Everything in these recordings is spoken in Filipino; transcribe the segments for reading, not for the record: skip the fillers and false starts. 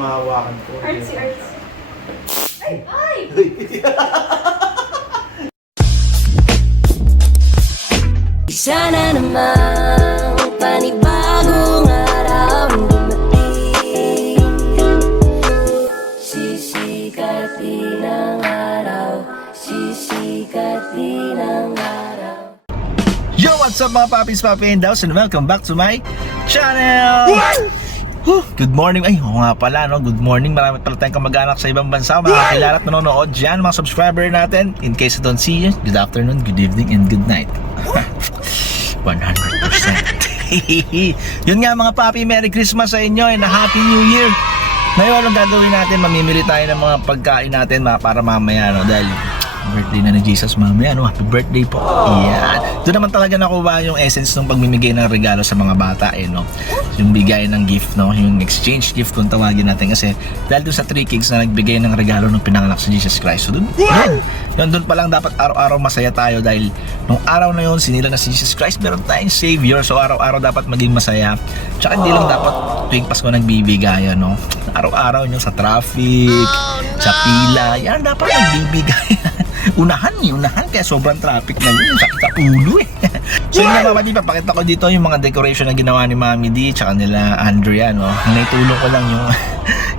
mahawakan ko. Artsy. Ay! Ay! Sana namang panibagong araw dumating. Sisikat din ang araw, sisikat din ang araw. Yo, what's up mga papis, papi and daws, and welcome back to my channel! Good morning. Ay, oo nga pala, no? Good morning. Marami pala tayong kamag-anak sa ibang bansa, mga kakilala at nanonood dyan, mga subscriber natin. In case I don't see you, good afternoon, good evening, and good night. 100%. Yun nga mga papi, Merry Christmas sa inyo and a Happy New Year. Ngayon, ang gagawin natin, mamimili tayo ng mga pagkain natin para mamaya, no? Dahil birthday na ni Jesus mamaya, no? Happy birthday po. Yan. Doon naman talaga nakuha yung essence ng pagmimigay ng regalo sa mga bata, no? Yung bigay ng gift, no? Yung exchange gift kung tawagin natin, kasi dahil doon sa 3 Kings na nagbigay ng regalo ng pinanganak si Jesus Christ. So doon pa lang dapat araw-araw masaya tayo, dahil nung araw na yun sinila na si Jesus Christ, meron tayong Savior. So araw-araw dapat maging masaya. Tsaka hindi lang dapat tuwing Pasko nagbibigay, no? Araw-araw nyo sa traffic, sa pila, yan dapat nagbibigay. Unahan kaya sobrang traffic na yun, sakit sa ulo eh. So yun nga mga papi, papakita ko dito yung mga decoration na ginawa ni Mami D tsaka nila Andrea, no? Naitulong ko lang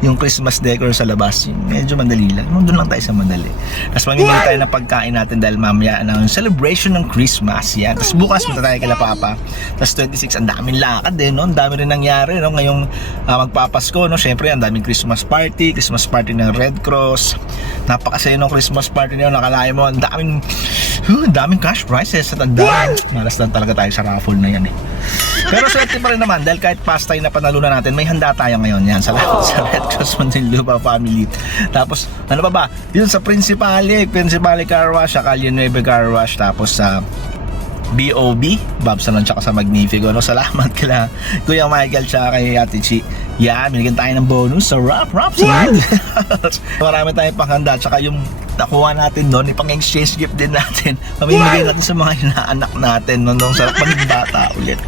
yung Christmas decor sa labas. Medyo madali lang, doon lang tayo sa madali. Tapos mamimili tayo ng pagkain natin dahil mamaya na yung celebration ng Christmas, yan. Tapos bukas punta tayo kila Papa. Tapos 26, ang daming lakad no? Ang dami rin nangyari, no? Ngayong magpapasko, no? Syempre ang daming Christmas party ng Red Cross. Napakasaya ng Christmas party na yun. Nakalain mo, ang daming cash prizes at ang daming. Malas lang talaga tayo sa raffle na yan eh. Pero swerte pa rin naman, dahil kahit past time na panalunan natin, may handa tayo ngayon. Yan, salamat sa Red Cross Muntinlupa family. Tapos ano pa ba, yun sa Principale Car Wash, sa Calle 9 Car Wash, tapos sa BOB, Babsalon, tsaka sa Magnifico, no? Salamat kila Kuya Michael tsaka kay Ate Chi. Yan, binigyan tayo ng bonus sa Rap marami tayong panghanda, tsaka yung nakuha natin doon, ipang-exchange gift din natin. Pamimigay natin sa mga inaanak natin, no? Nung sarap maging bata ulit.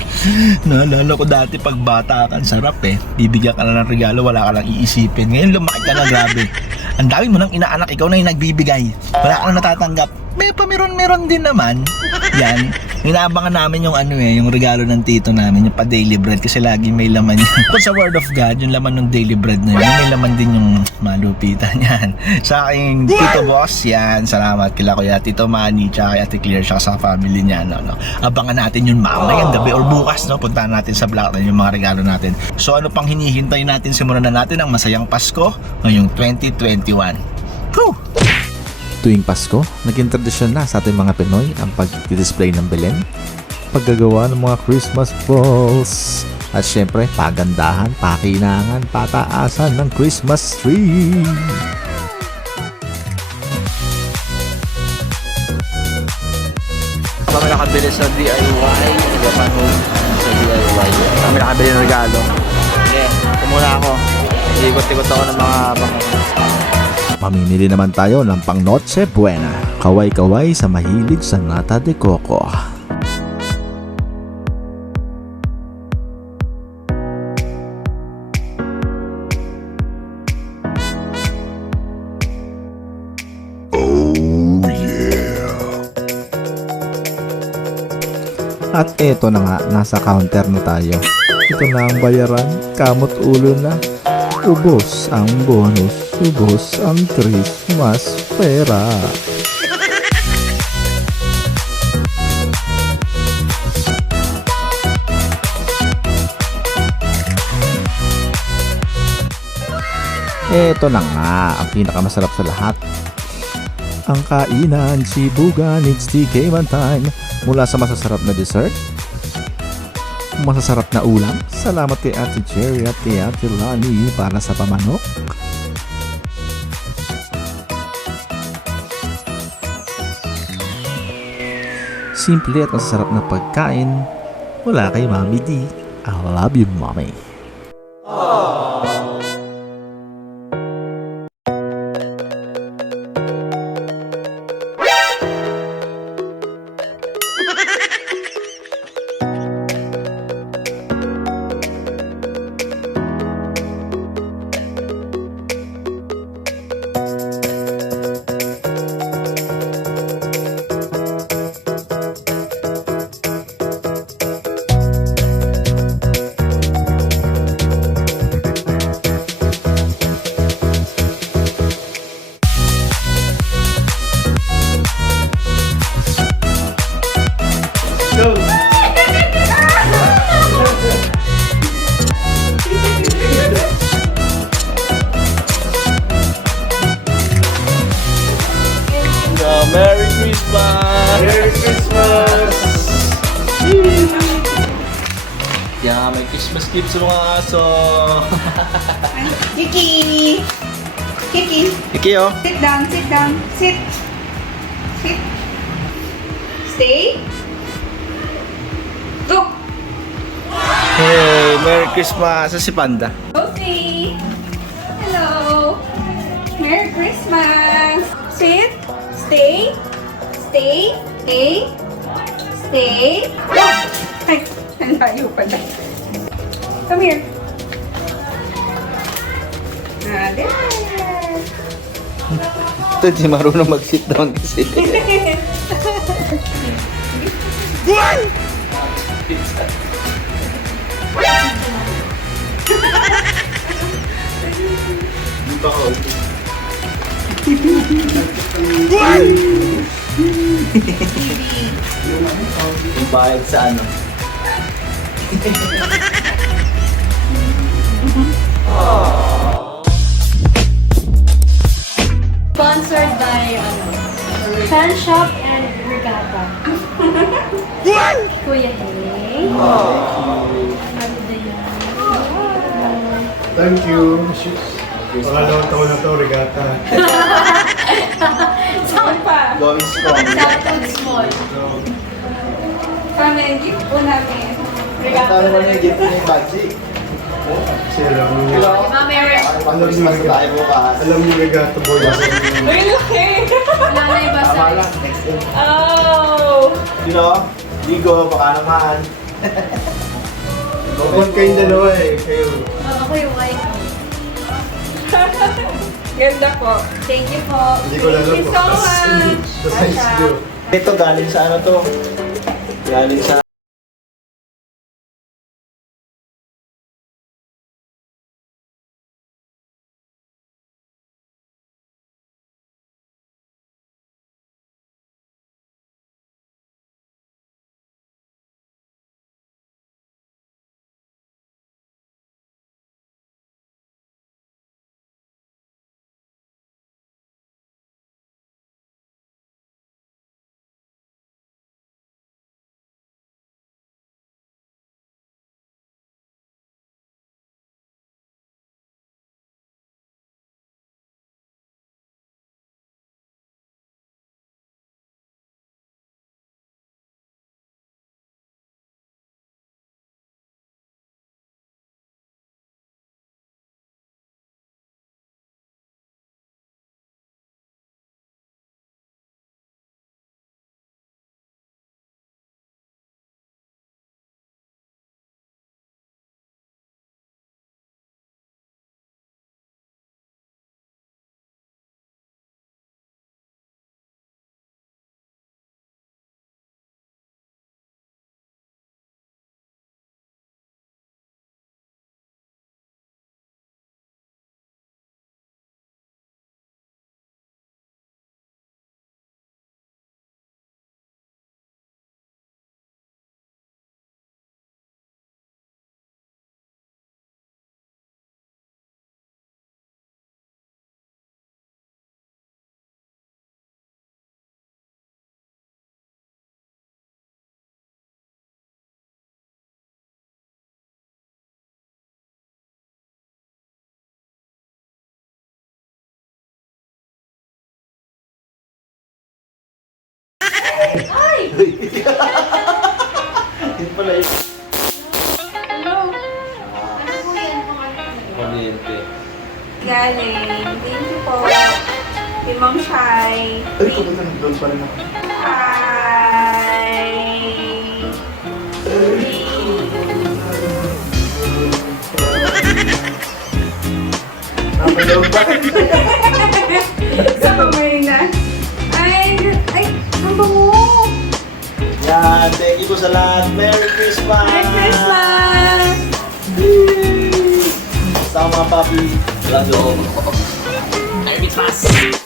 Naalala ko dati pag bata ka, sarap eh. Bibigyan ka na ng regalo, wala ka lang iisipin. Ngayon lumaki ka na, grabe. Ang dami mo ng inaanak, ikaw na yung nagbibigay. Wala ka na natatanggap. Meron din naman. Yan. Inaabangan namin yung yung regalo ng tito namin, yung pa daily bread, kasi lagi may laman yan. Kung sa word of God, yung laman ng daily bread na yun, may laman din yung malupitan yan. Sa aking tito boss, yan, salamat kila Kuya Tito Manny, tsaka Ate Claire, tsaka sa family niya, no? Abangan natin yun mamayang gabi or bukas, no? Puntahan natin sa Black na yung mga regalo natin. So ano pang hinihintay natin? Simulan na natin ang masayang Pasko ngayong 2021. Whew! Tuwing Pasko, naging tradisyon na sa ating mga Pinoy ang pag-display ng Belen, paggagawa ng mga Christmas balls, at syempre pagandahan, pakinangan, pataasan ng Christmas tree. Kami nakabili sa DIY, Japan Home sa DIY. Kami nakabili ng regalo. Okay, ito muna ako. Ikot-ikot ako ng mga Mamimili naman tayo ng pang Noche Buena, kaway-kaway sa mahilig sa nata de coco. Oh yeah! At eto na nga, nasa counter na tayo. Ito na ang bayaran, kamot ulo na. Ubos ang bonus, ubos ang Christmas pera. Eto na nga, ang pinakamasarap sa lahat. Ang kainan, Sibugan, it's TK one time. Mula sa masasarap na dessert, masasarap na ulam. Salamat kay Ate Cherry at kay Ate Lani para sa pamanok. Simple at masasarap na pagkain mula kay Mami D. I love you, Mommy. skip sa mga aso. Kiki! Kiki! Iki oh. Sit down, sit down. Sit. Sit. Stay. Go! Hey, Merry Christmas. Sa si Panda. Sophie! Hello! Merry Christmas! Sit. Stay. Stay. Stay. Stay. Go! Ay, ang layo pala. Come here. There. Ito, di marunong mag-sit down kasi. Di ba ko? Yung bayad sa ano? Sponsored by Fan Shop and Regatta. Kuya Henry. Maganda yan. Thank you. Pangalawang taon na to, Regatta. Saan pa? Going strong. Southwood Small. Paano yung gift po namin? Paano mo na yung gift niya yung budget? Kasi alam niyo, Ma'am Eric. alam niyo, tayo bukas. alam niyo Regatta boys. Ay, laki! Wala na iba sa... Tama lang, next time. Oh! You know, Ligo, baka naman. Huwag kayong dalawa eh, kayo. Ako yung white. Ganda po. Thank you po. Hindi ko alam Thank you po. so much. The size nyo. Ito galing sa ano to? Galing sa Yun pala yun. Hello. Ano po yan? Pamiente. Galing. Thank you po. Kay Ma'am Shai. Ay, kapunta ng doon pa rin ako. Hi. Napalaw ba? Sa Marina. Ay, ang bango. Yan, thank you po sa lahat. Merry Christmas! Merry Christmas! Sa mga papi. Lado. Merry Christmas!